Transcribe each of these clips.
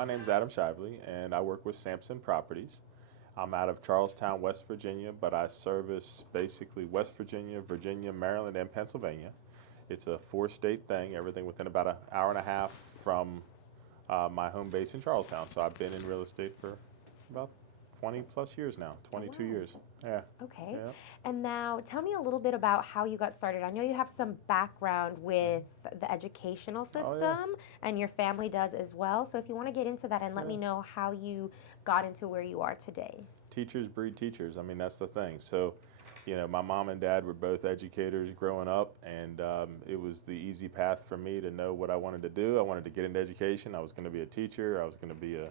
My name's Adam Shively, and I work with Samson Properties. I'm out of Charlestown, West Virginia, but I service basically West Virginia, Virginia, Maryland, and Pennsylvania. It's a four-state thing, everything within about an hour and a half from my home base in Charlestown. So I've been in real estate for about 20 plus years now, 22 wow. years. Yeah. Okay. Yeah. And now tell me a little bit about how you got started. I know you have some background with the educational system, and your family does as well. So if you want to get into that and let me know how you got into where you are today. Teachers breed teachers. I mean, that's the thing. So, my mom and dad were both educators growing up, and it was the easy path for me to know what I wanted to do. I wanted to get into education. I was going to be a teacher. I was going to be a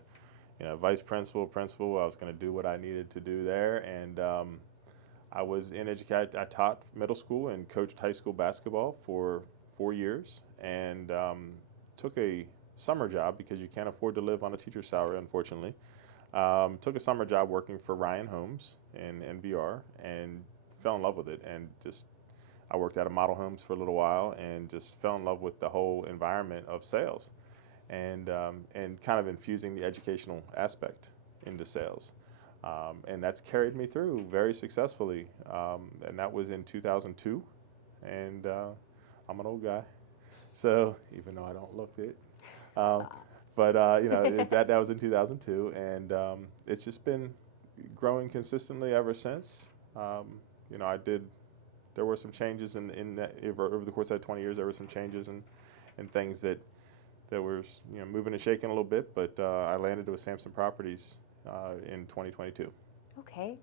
vice principal. I was going to do what I needed to do there, and I was in education. I taught middle school and coached high school basketball for 4 years, and took a summer job because you can't afford to live on a teacher's salary, unfortunately. Took a summer job working for Ryan Homes in NVR and fell in love with it, and I worked out of model homes for a little while and just fell in love with the whole environment of sales, and kind of infusing the educational aspect into sales. And that's carried me through very successfully. And that was in 2002. And I'm an old guy, so even though I don't look it. But that was in 2002, and it's just been growing consistently ever since. There were some changes in that over the course of that 20 years. There were some changes and things that were moving and shaking a little bit. But I landed with Samson Properties in 2022. Okay.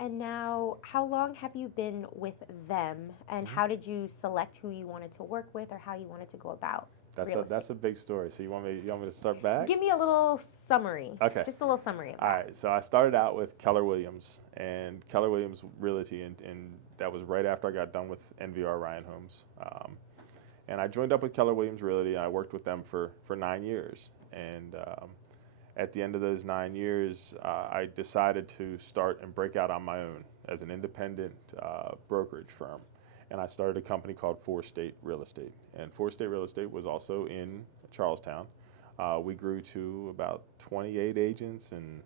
And now, how long have you been with them, and how did you select who you wanted to work with, or how you wanted to go about? That's a big story. So you want me to start back? Give me a little summary. Okay. Just a little summary of that. All right. So I started out with Keller Williams and Keller Williams Realty, and that was right after I got done with NVR Ryan Homes. And I joined up with Keller Williams Realty, and I worked with them for 9 years. And at the end of those 9 years, I decided to start and break out on my own as an independent brokerage firm. And I started a company called Four State Real Estate. And Four State Real Estate was also in Charlestown. We grew to about 28 agents, and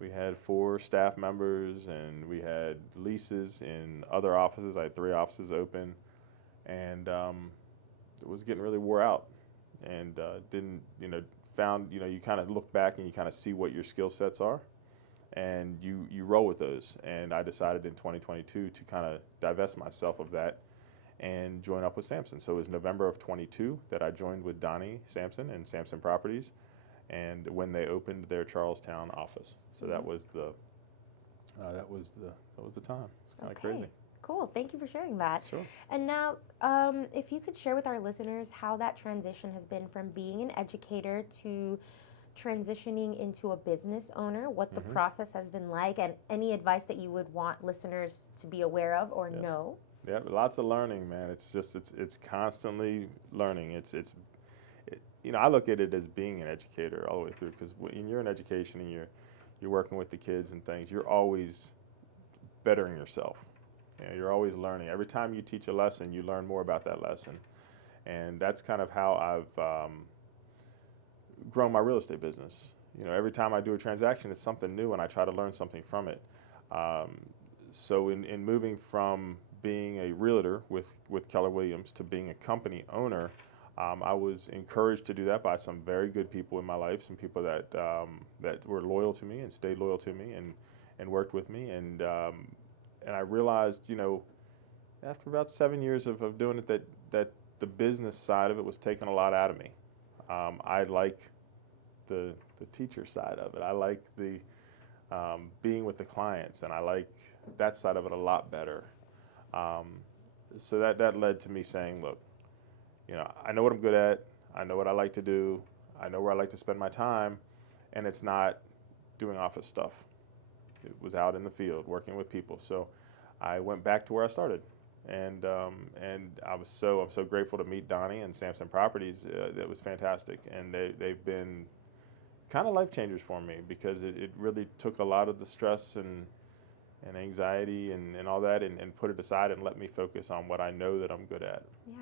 we had 4 staff members, and we had leases in other offices. I had 3 offices open, and it was getting really wore out. And you kind of look back and you kind of see what your skill sets are, and you roll with those. And I decided in 2022 to kind of divest myself of that and join up with Samson. So it was November of 22 that I joined with Donnie Samson and Samson Properties, and when they opened their Charlestown office. So that was the time. It's kind of crazy. Cool. Thank you for sharing that. Sure. And now, if you could share with our listeners how that transition has been from being an educator to transitioning into a business owner, what the process has been like, and any advice that you would want listeners to be aware of or know. Yeah, lots of learning, man. It's constantly learning. I look at it as being an educator all the way through, because when you're in education and you're working with the kids and things, you're always bettering yourself. You're always learning. Every time you teach a lesson, you learn more about that lesson. And that's kind of how I've grown my real estate business. Every time I do a transaction, it's something new, and I try to learn something from it. So in moving from being a realtor with Keller Williams to being a company owner, I was encouraged to do that by some very good people in my life, some people that were loyal to me and stayed loyal to me and worked with me. And I realized, after about 7 years of doing it, that the business side of it was taking a lot out of me. I like the teacher side of it. I like the being with the clients, and I like that side of it a lot better. So that led to me saying, look, I know what I'm good at. I know what I like to do. I know where I like to spend my time, and it's not doing office stuff. It was out in the field working with people. So I went back to where I started, and I'm so grateful to meet Donnie and Samson Properties. That was fantastic, and they've been kind of life changers for me, because it really took a lot of the stress and anxiety and all that and put it aside and let me focus on what I know that I'm good at. Yeah,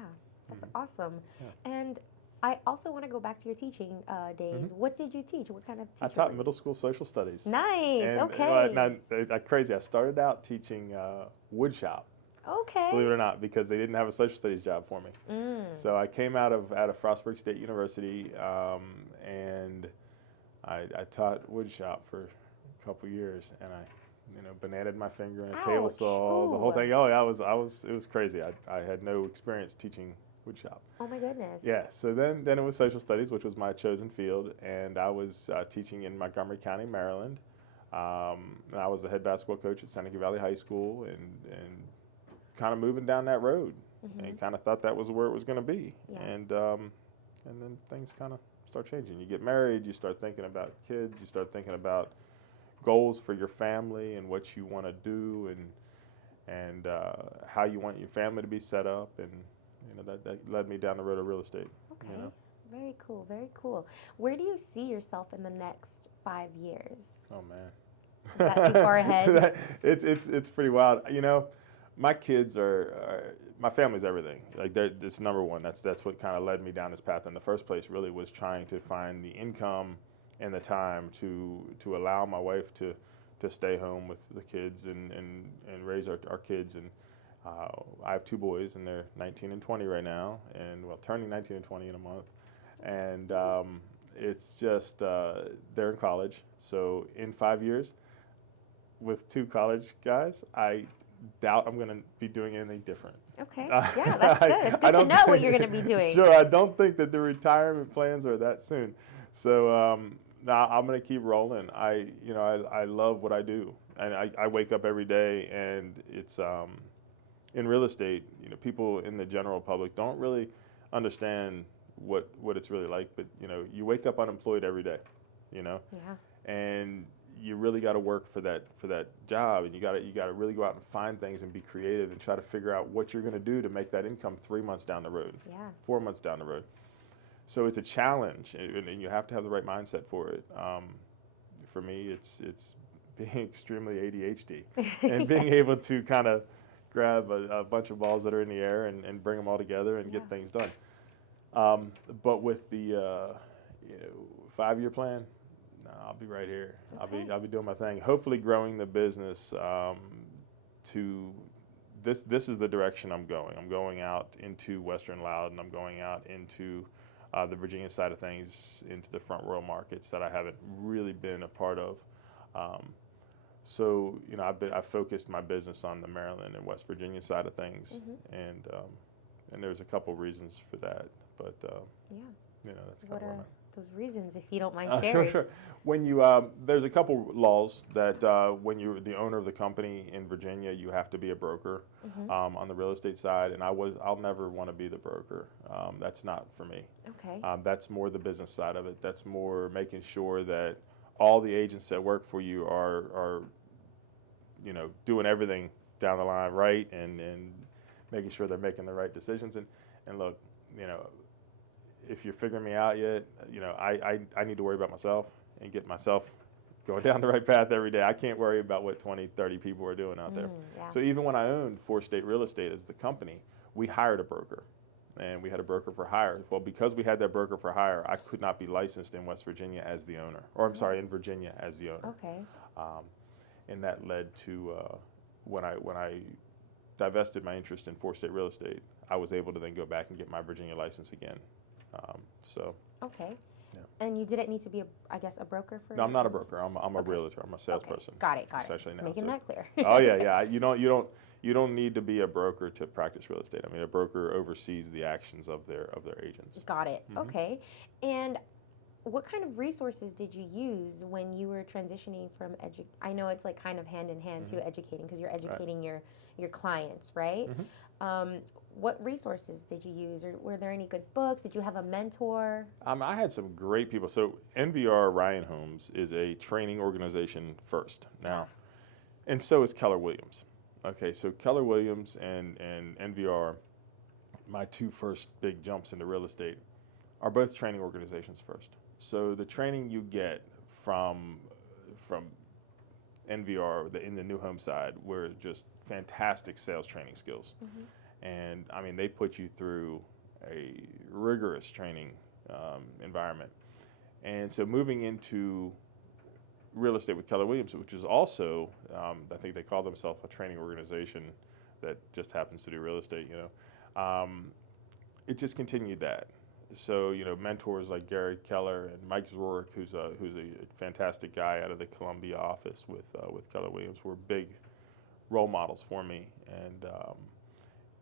that's awesome. Yeah. And I also want to go back to your teaching days. What did you teach? What kind of teacher? I taught middle school social studies. Nice. And, Okay. now, crazy. I started out teaching wood shop. Okay. Believe it or not, because they didn't have a social studies job for me. So I came out of Frostburg State University, and I taught wood shop for a couple years, and I bananaed my finger in a table saw, the whole thing. Oh yeah, it was crazy. I had no experience teaching wood shop. Oh my goodness. Yeah. So then it was social studies, which was my chosen field, and I was teaching in Montgomery County, Maryland. And I was the head basketball coach at Seneca Valley High School, and kind of moving down that road, and kind of thought that was where it was going to be. Yeah. And then things kind of start changing. You get married, you start thinking about kids, you start thinking about goals for your family and what you want to do, and how you want your family to be set up, and that led me down the road of real estate. Okay. Very cool. Very cool. Where do you see yourself in the next 5 years? Oh man. Is that too far ahead? It's pretty wild. My kids my family's everything. Like it's number one. That's what kind of led me down this path in the first place. Really was trying to find the income and the time to allow my wife to stay home with the kids and raise our kids. And I have 2 boys, and they're 19 and 20 right now, and turning 19 and 20 in a month. And it's just they're in college. So in 5 years, with 2 college guys, I doubt I'm going to be doing anything different. Okay. Yeah, that's good. It's good to know what you're going to be doing. Sure. I don't think that the retirement plans are that soon. So now I'm going to keep rolling. I love what I do, and I wake up every day, and it's in real estate. People in the general public don't really understand what it's really like. But you wake up unemployed every day. Yeah. And you really got to work for that job, and you got to really go out and find things and be creative and try to figure out what you're going to do to make that income 3 months down the road, 4 months down the road. So it's a challenge, and you have to have the right mindset for it. For me, it's being extremely ADHD and being able to kind of grab a bunch of balls that are in the air and bring them all together and get things done. But with the 5-year plan, I'll be right here. Okay. I'll be doing my thing. Hopefully, growing the business to this is the direction I'm going. I'm going out into Western Loudoun. I'm going out into the Virginia side of things, into the front row markets that I haven't really been a part of. So I've focused my business on the Maryland and West Virginia side of things, and there's a couple reasons for that. But that's kind of where I'm at. Those reasons, if you don't mind sharing? Sure. When you there's a couple laws that when you're the owner of the company in Virginia, you have to be a broker on the real estate side, and I'll never want to be the broker. That's not for me. Okay. That's more the business side of it. That's more making sure that all the agents that work for you are doing everything down the line right, and making sure they're making the right decisions. And look, if you're figuring me out yet, I need to worry about myself and get myself going down the right path every day. I can't worry about what 20, 30 people are doing out there. Yeah. So even when I owned 4 State Real Estate as the company, we hired a broker, and we had a broker for hire. Well, because we had that broker for hire, I could not be licensed in West Virginia as the owner, or I'm sorry, in Virginia as the owner. Okay. And that led to when I divested my interest in 4 State Real Estate, I was able to then go back and get my Virginia license again. Okay. Yeah. And you didn't need to be, a broker for? No, I'm not a broker. I'm a realtor. I'm a salesperson. Okay. Got it. Essentially now. Making that clear. Oh yeah. You don't need to be a broker to practice real estate. I mean, a broker oversees the actions of their agents. Got it. Okay. And what kind of resources did you use when you were transitioning from I know it's like kind of hand in hand to educating, because you're educating your clients, right? What resources did you use, or were there any good books? Did you have a mentor? I had some great people. So NVR Ryan Homes is a training organization first now, and so is Keller Williams. Okay, so Keller Williams and NVR, my 2 first big jumps into real estate, are both training organizations first. So the training you get from NVR in the new home side were just fantastic sales training skills. And I mean, they put you through a rigorous training environment. And so moving into real estate with Keller Williams, which is also, I think they call themselves a training organization that just happens to do real estate, it just continued that. So, mentors like Gary Keller and Mike Zrorik, who's a fantastic guy out of the Columbia office with Keller Williams, were big role models for me.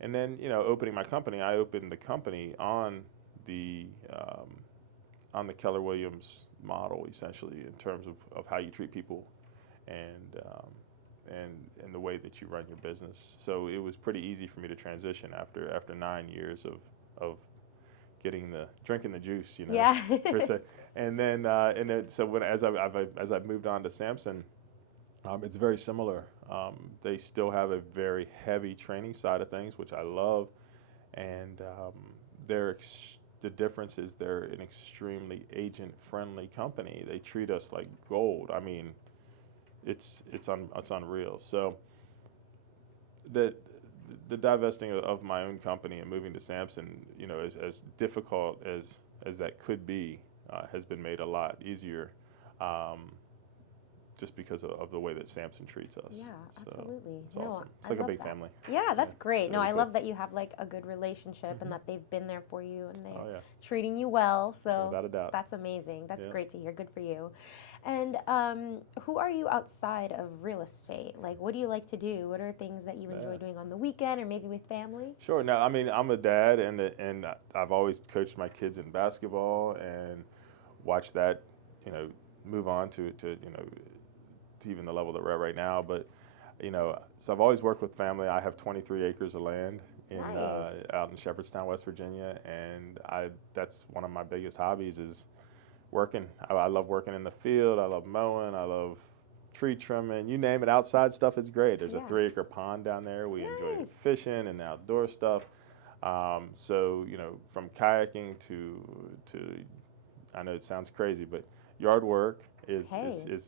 And then, opening my company, I opened the company on the Keller Williams model, essentially, in terms of how you treat people and the way that you run your business. So it was pretty easy for me to transition after 9 years of drinking the juice, Yeah. per se. And then so as I've moved on to Samson, it's very similar. They still have a very heavy training side of things, which I love, and the difference is they're an extremely agent-friendly company. They treat us like gold. I mean, it's unreal. So the divesting of my own company and moving to Samson, as difficult as that could be, has been made a lot easier, just because of the way that Samson treats us. Yeah, So absolutely. it's awesome. It's like a big family. Yeah, that's great. Really I cool. love that you have like a good relationship and that they've been there for you and they're Oh yeah, treating you well. So without a doubt. that's amazing. That's Yeah. great to hear. Good for you. And who are you outside of real estate? Like, what do you like to do? What are things that you enjoy doing on the weekend or maybe with family? Sure. Now, I mean, I'm a dad, and I've always coached my kids in basketball and watched that, move on to even the level that we're at right now. But, so I've always worked with family. I have 23 acres of land Nice. out in Shepherdstown, West Virginia, and that's one of my biggest hobbies is working. I love working in the field. I love mowing. I love tree trimming. You name it. Outside stuff is great. There's a 3-acre pond down there. We enjoy Nice. fishing and outdoor stuff. So, from kayaking to I know it sounds crazy, but yard work is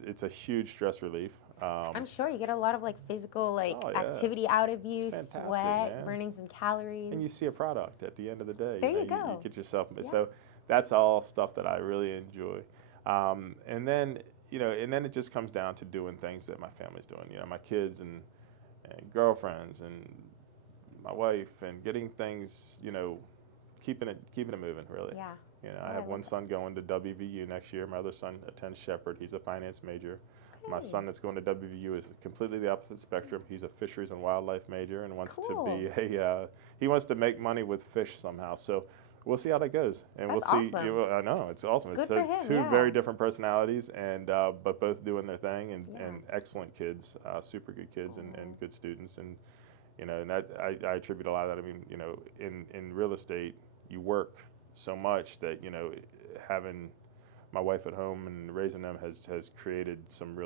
it's a huge stress relief. I'm sure you get a lot of like physical Oh, yeah. activity out of you, It's fantastic, sweat, man. burning some calories. And you see a product at the end of the day. There you You go. get yourself. Yeah. So that's all stuff that I really enjoy. And then it just comes down to doing things that my family's doing. My kids and girlfriends and my wife and getting things. Keeping it moving really. Yeah. I have one son going to WVU next year. My other son attends Shepherd. He's a finance major. My Okay. son that's going to WVU is completely the opposite spectrum. He's a fisheries and wildlife major and wants Cool. to be he wants to make money with fish somehow. So we'll see how that goes, and That's we'll see. awesome. I know it's awesome. Good It's for him, two yeah. very different personalities, and but both doing their thing, and Yeah. excellent kids, super good kids, and good students, and and that I attribute a lot of that. I mean, in real estate, you work so much that having my wife at home and raising them has created some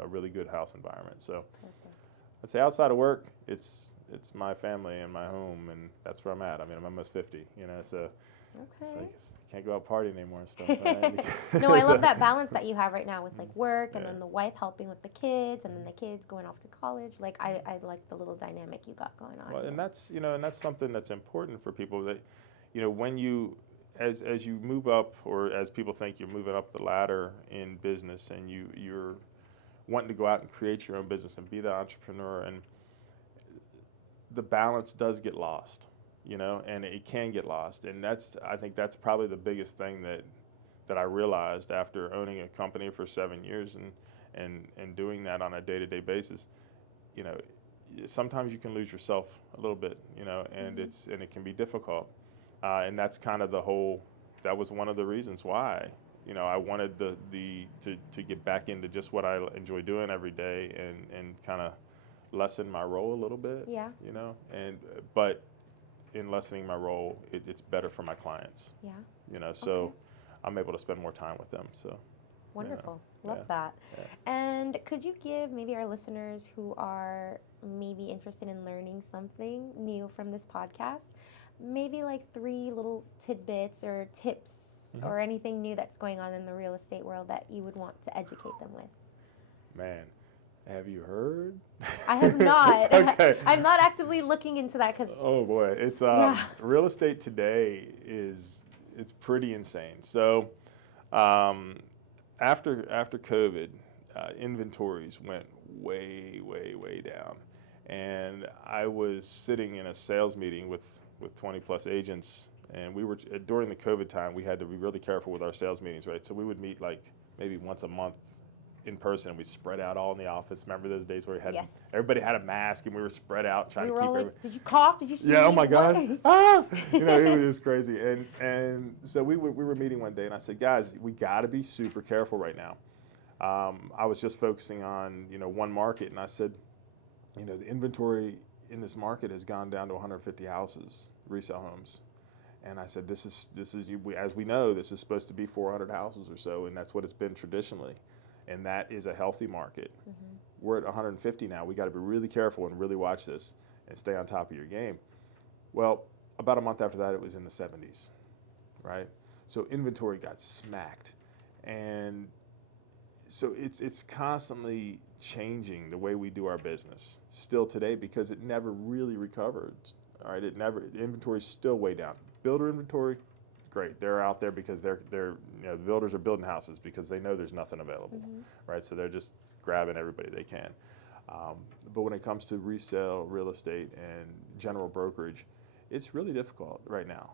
a really good house environment. So Perfect. I'd say outside of work, it's my family and my home, and that's where I'm at. I mean, I'm almost 50, so it's Okay. like I can't go out partying anymore and stuff. Right? No, I love that balance that you have right now with like work and Yeah. then the wife helping with the kids and then the kids going off to college. Like I like the little dynamic you got going on. Well, here. and that's something that's important for people that, when you, as you move up, or as people think you're moving up the ladder in business, and you're wanting to go out and create your own business and be the entrepreneur, and the balance does get lost, and it can get lost, and I think that's probably the biggest thing that I realized after owning a company for 7 years and doing that on a day-to-day basis. Sometimes you can lose yourself a little bit, and it can be difficult. And that's kind of that was one of the reasons why, I wanted to get back into just what I enjoy doing every day and kind of lessen my role a little bit. Yeah. But in lessening my role, it's better for my clients. Yeah. So Okay. I'm able to spend more time with them. So Wonderful. Yeah. Love that. Yeah. And could you give maybe our listeners who are maybe interested in learning something new from this podcast, maybe like 3 little tidbits or tips or anything new that's going on in the real estate world that you would want to educate them with? Man, have you heard? I have not. Okay. I'm not actively looking into that because Oh boy, it's Yeah. real estate today is it's pretty insane. So after COVID, inventories went way down, and I was sitting in a sales meeting with 20 plus agents, and we were during the COVID time. We had to be really careful with our sales meetings, right? So we would meet like maybe once a month in person, and we spread out all in the office. Remember those days where we had everybody had a mask and we were spread out trying to keep everybody. Did you cough? Did you sneeze? Yeah, oh my God. It was crazy. And so we were meeting one day, and I said, guys, we got to be super careful right now. I was just focusing on, one market, and I said, the inventory in this market has gone down to 150 houses, resale homes. And I said, this is as we know, this is supposed to be 400 houses or so, and that's what it's been traditionally. And that is a healthy market. Mm-hmm. We're at 150 now. We got to be really careful and really watch this and stay on top of your game. Well, about a month after that, it was in the 70s, right? So inventory got smacked. And so it's constantly changing the way we do our business still today, because it never really recovered. All right, inventory's still way down. Builder inventory, great. They're out there because the builders are building houses because they know there's nothing available, right? So they're just grabbing everybody they can. But when it comes to resale real estate and general brokerage, it's really difficult right now.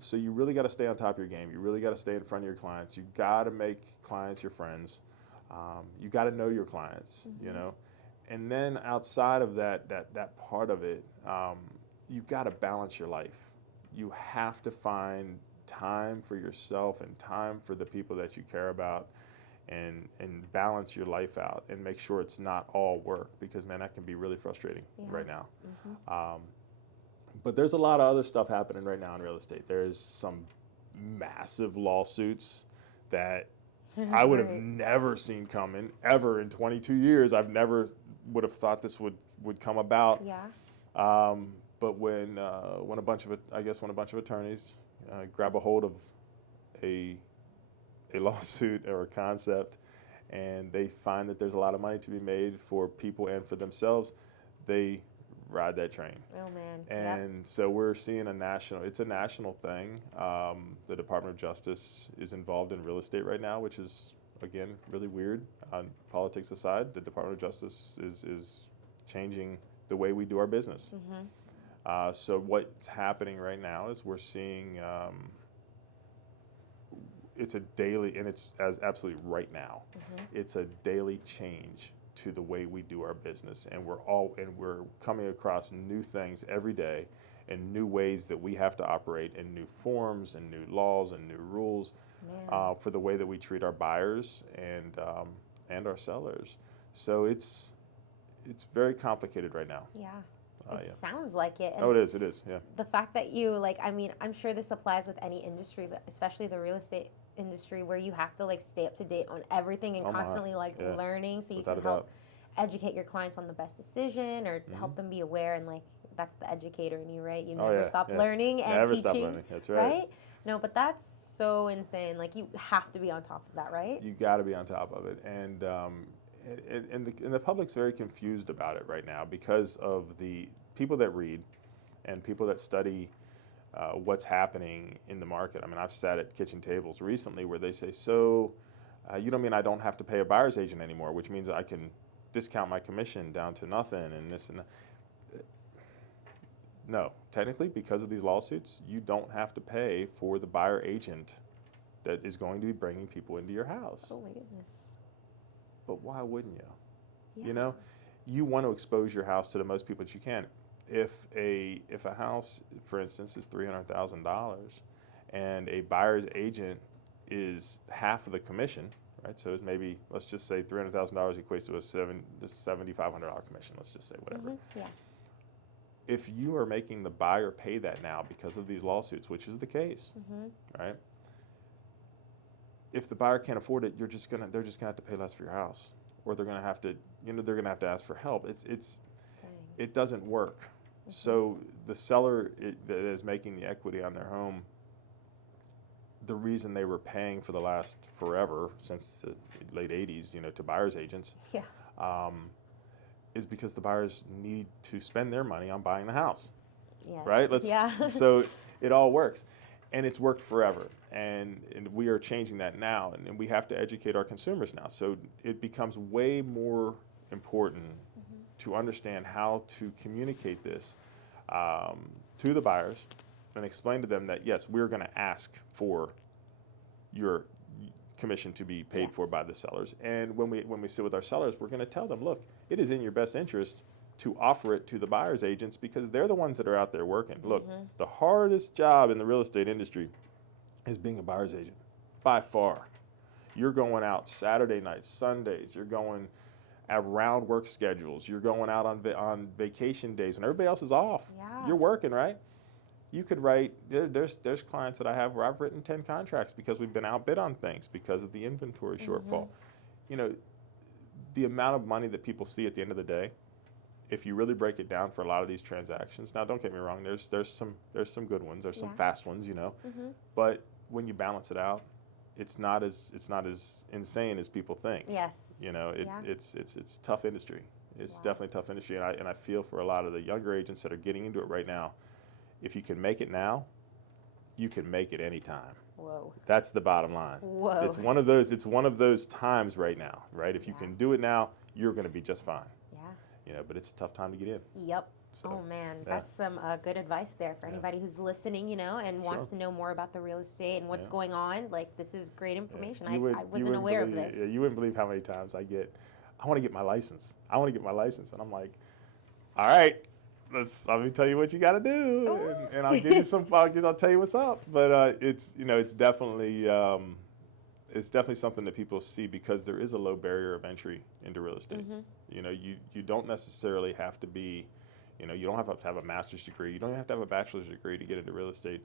So you really got to stay on top of your game. You really got to stay in front of your clients. You got to make clients your friends. You got to know your clients, And then outside of that part of it, you've got to balance your life. You have to find time for yourself and time for the people that you care about, and balance your life out and make sure it's not all work, because man, that can be really frustrating right now. But there's a lot of other stuff happening right now in real estate. There's some massive lawsuits that I would have never seen coming ever in 22 years. I've never would have thought this would come about. But when a bunch of attorneys grab a hold of a lawsuit or a concept, and they find that there's a lot of money to be made for people and for themselves, they ride that train. Oh man! And so we're seeing it's a national thing. The Department of Justice is involved in real estate right now, which is again really weird. Politics aside, the Department of Justice is changing the way we do our business. So what's happening right now is we're seeing it's a daily, and it's absolutely right now. It's a daily change to the way we do our business, and we're coming across new things every day, and new ways that we have to operate, and new forms and new laws and new rules for the way that we treat our buyers and our sellers. So it's very complicated right now. It sounds like it. And it is, yeah. The fact that I'm sure this applies with any industry, but especially the real estate industry, where you have to stay up to date on everything and constantly learning, so you can help educate your clients on the best decision, or help them be aware, and that's the educator in you, right? You never stop learning and never teaching. Stop learning. That's right. No, but that's so insane. You have to be on top of that, right? You got to be on top of it, and the public's very confused about it right now because of the people that read and people that study what's happening in the market. I mean, I've sat at kitchen tables recently where they say, so you don't mean I don't have to pay a buyer's agent anymore, which means I can discount my commission down to nothing and this and that. No, technically, because of these lawsuits, you don't have to pay for the buyer agent that is going to be bringing people into your house. Oh my goodness. But why wouldn't you? You want to expose your house to the most people that you can. If a house, for instance, is $300,000 and a buyer's agent is half of the commission, right? So it's maybe, let's just say $300,000 equates to a $7,500 commission. Let's just say whatever. If you are making the buyer pay that now because of these lawsuits, which is the case, right? If the buyer can't afford it, they're just gonna have to pay less for your house, or they're gonna have to, they're gonna have to ask for help. It doesn't work. So the seller that is making the equity on their home, the reason they were paying for the last forever, since the late 80s, to buyer's agents, is because the buyers need to spend their money on buying the house, right? So it all works. And it's worked forever, and we are changing that now, and we have to educate our consumers now. So it becomes way more important to understand how to communicate this to the buyers and explain to them that, yes, we're going to ask for your commission to be paid for by the sellers. And when we sit with our sellers, we're going to tell them, look, it is in your best interest to offer it to the buyer's agents because they're the ones that are out there working. Look, the hardest job in the real estate industry is being a buyer's agent, by far. You're going out Saturday nights, Sundays, you're going around work schedules, you're going out on vacation days when everybody else is off. Yeah. You're working, right? You could write, there's clients that I have where I've written 10 contracts because we've been outbid on things because of the inventory shortfall. You know, the amount of money that people see at the end of the day, if you really break it down for a lot of these transactions, now don't get me wrong, there's some good ones, there's some fast ones, you know, but when you balance it out, it's not as insane as people think. Yes. You know, it's tough industry. It's definitely a tough industry, and I feel for a lot of the younger agents that are getting into it right now. If you can make it now, you can make it anytime. Whoa. That's the bottom line. Whoa. It's one of those times right now, right? If you can do it now, you're going to be just fine. Yeah. You know, but it's a tough time to get in. Yep. So, oh man, that's some good advice there for anybody who's listening, you know, and wants to know more about the real estate and what's going on. Like, this is great information. I wasn't aware of this. Yeah, you wouldn't believe how many times I want to get my license. And I'm like, all right, let me tell you what you got to do, and I'll give you I'll tell you what's up. But it's definitely something that people see because there is a low barrier of entry into real estate. You know, you don't necessarily have to be, you know, you don't have to have a master's degree. You don't have to have a bachelor's degree to get into real estate.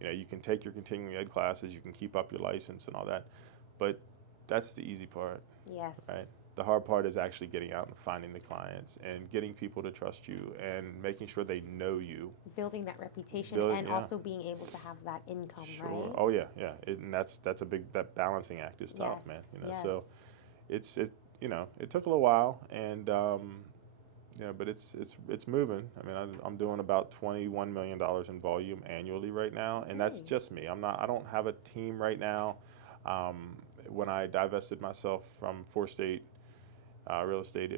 You know, you can take your continuing ed classes, you can keep up your license and all that, but that's the easy part. Yes. Right. The hard part is actually getting out and finding the clients and getting people to trust you and making sure they know you. Building that reputation also being able to have that income, right? Oh yeah, yeah. And that's a big, that balancing act is tough, man. You know, so it took a little while, and but it's moving. I mean, I'm doing about $21 million in volume annually right now, and that's just me. I don't have a team right now. When I divested myself from four-state real estate,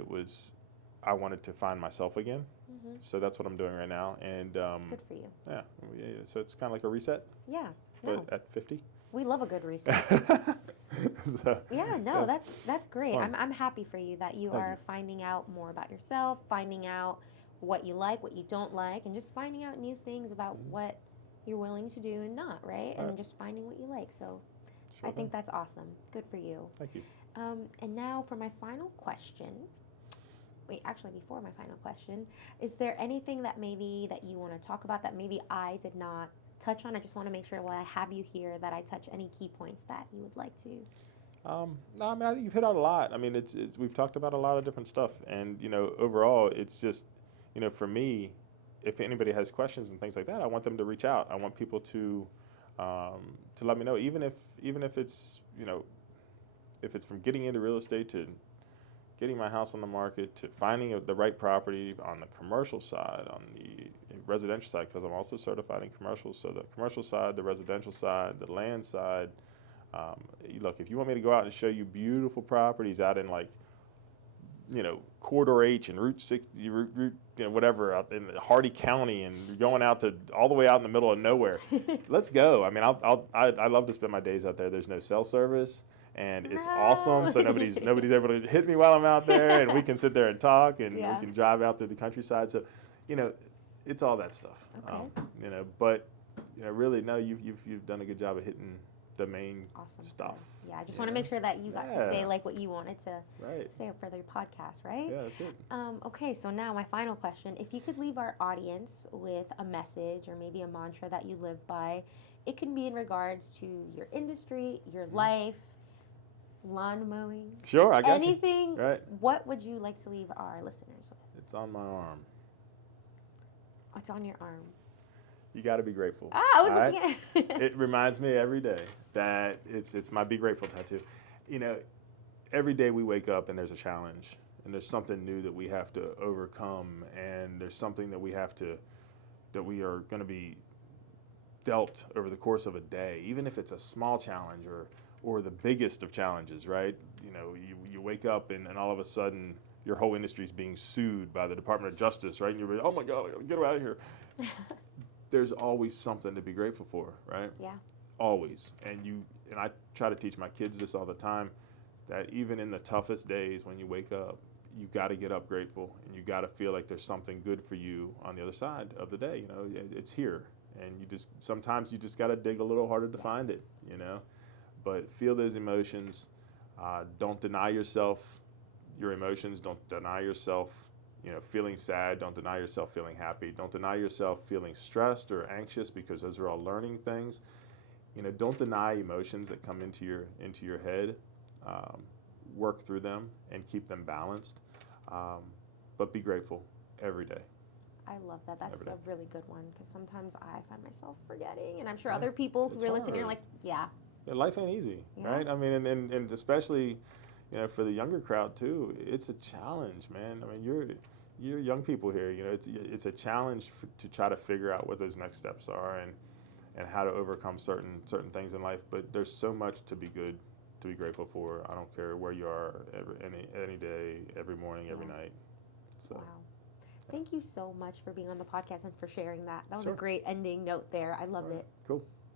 I wanted to find myself again. So that's what I'm doing right now, and good for you. Yeah, so it's kind of like a reset. Yeah, but at 50. We love a good reset. That's great. I'm happy for you that you are finding out more about yourself, finding out what you like, what you don't like, and just finding out new things about what you're willing to do and not, right? And just finding what you like. So I think that's awesome. Good for you. Thank you. And now for my final question. Before my final question, is there anything that you want to talk about that maybe I did not touch on? I just want to make sure while I have you here that I touch any key points that you would like to. No, I mean, I think you've hit out a lot. I mean, we've talked about a lot of different stuff, and overall, it's just, for me, if anybody has questions and things like that, I want them to reach out. I want people to let me know, even if it's if it's from getting into real estate to getting my house on the market to finding the right property on the commercial side, on the residential side, because I'm also certified in commercial. So the commercial side, the residential side, the land side. Look, if you want me to go out and show you beautiful properties out in Corridor H and Route 60, whatever, out in Hardy County, and you're going out to all the way out in the middle of nowhere, let's go. I mean, I love to spend my days out there. There's no cell service. And it's awesome, so nobody's able to hit me while I'm out there, and we can sit there and talk, and we can drive out through the countryside. So, it's all that stuff. Okay. But really, no, you've done a good job of hitting the main stuff. Yeah, I just want to make sure that you got to say what you wanted to say for the podcast, right? Yeah, that's it. Okay, so now my final question: if you could leave our audience with a message or maybe a mantra that you live by, it can be in regards to your industry, your life. Lawn mowing. Sure, I got anything. You. Right. What would you like to leave our listeners with? It's on my arm. What's on your arm? You got to be grateful. I was looking at it. Reminds me every day that it's my Be Grateful tattoo. Every day we wake up and there's a challenge and there's something new that we have to overcome, and there's something that we are going to be dealt over the course of a day, even if it's a small challenge or the biggest of challenges, right? You know, you wake up and all of a sudden your whole industry is being sued by the Department of Justice, right? And you're like, oh my God, get out of here. There's always something to be grateful for, right? Yeah. Always. And I try to teach my kids this all the time, that even in the toughest days when you wake up, you got to get up grateful, and you got to feel like there's something good for you on the other side of the day. You know, it's here, and sometimes you just got to dig a little harder to find it. You know, but feel those emotions. Don't deny yourself your emotions. Don't deny yourself, you know, feeling sad. Don't deny yourself feeling happy. Don't deny yourself feeling stressed or anxious, because those are all learning things. You know, don't deny emotions that come into your head. Work through them and keep them balanced, but be grateful every day. I love that. That's a really good one, because sometimes I find myself forgetting, and I'm sure other people who are listening are like, yeah, life ain't easy, right? I mean, and especially, you know, for the younger crowd too, it's a challenge, man. I mean, you're young people here. You know, it's a challenge to try to figure out what those next steps are and how to overcome certain things in life. But there's so much to be grateful for. I don't care where you are, any day, every morning, every night. So. Wow. Thank you so much for being on the podcast and for sharing that. That was Sure. a great ending note there. I loved it. Cool.